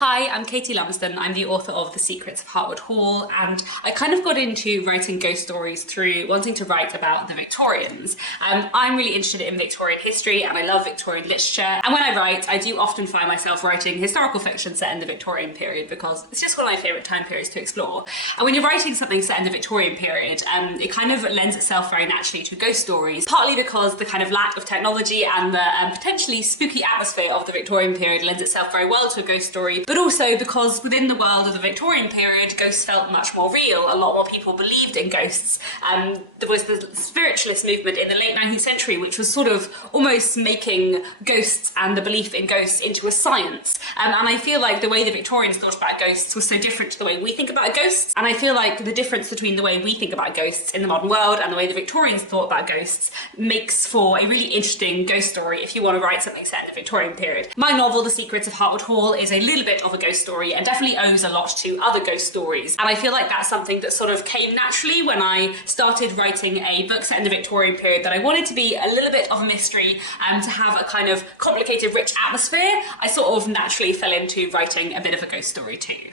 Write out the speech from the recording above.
Hi, I'm Katie Lumsden. I'm the author of The Secrets of Hartwood Hall, and I kind of got into writing ghost stories through wanting to write about the Victorians. I'm really interested in Victorian history and I love Victorian literature, and when I write, I do often find myself writing historical fiction set in the Victorian period because it's just one of my favourite time periods to explore. And when you're writing something set in the Victorian period, it kind of lends itself very naturally to ghost stories, partly because the kind of lack of technology and the potentially spooky atmosphere of the Victorian period lends itself very well to a ghost story, but also because within the world of the Victorian period, ghosts felt much more real. A lot more people believed in ghosts. There was the Spiritualist movement in the late 19th century, which was sort of almost making ghosts and the belief in ghosts into a science. And I feel like the way the Victorians thought about ghosts was so different to the way we think about ghosts. And I feel like the difference between the way we think about ghosts in the modern world and the way the Victorians thought about ghosts makes for a really interesting ghost story if you want to write something set in the Victorian period. My novel, The Secrets of Hartwood Hall, is a little bit of a ghost story and definitely owes a lot to other ghost stories. And I feel like that's something that sort of came naturally when I started writing a book set in the Victorian period, that I wanted to be a little bit of a mystery and to have a kind of complicated, rich atmosphere. I sort of naturally fell into writing a bit of a ghost story too.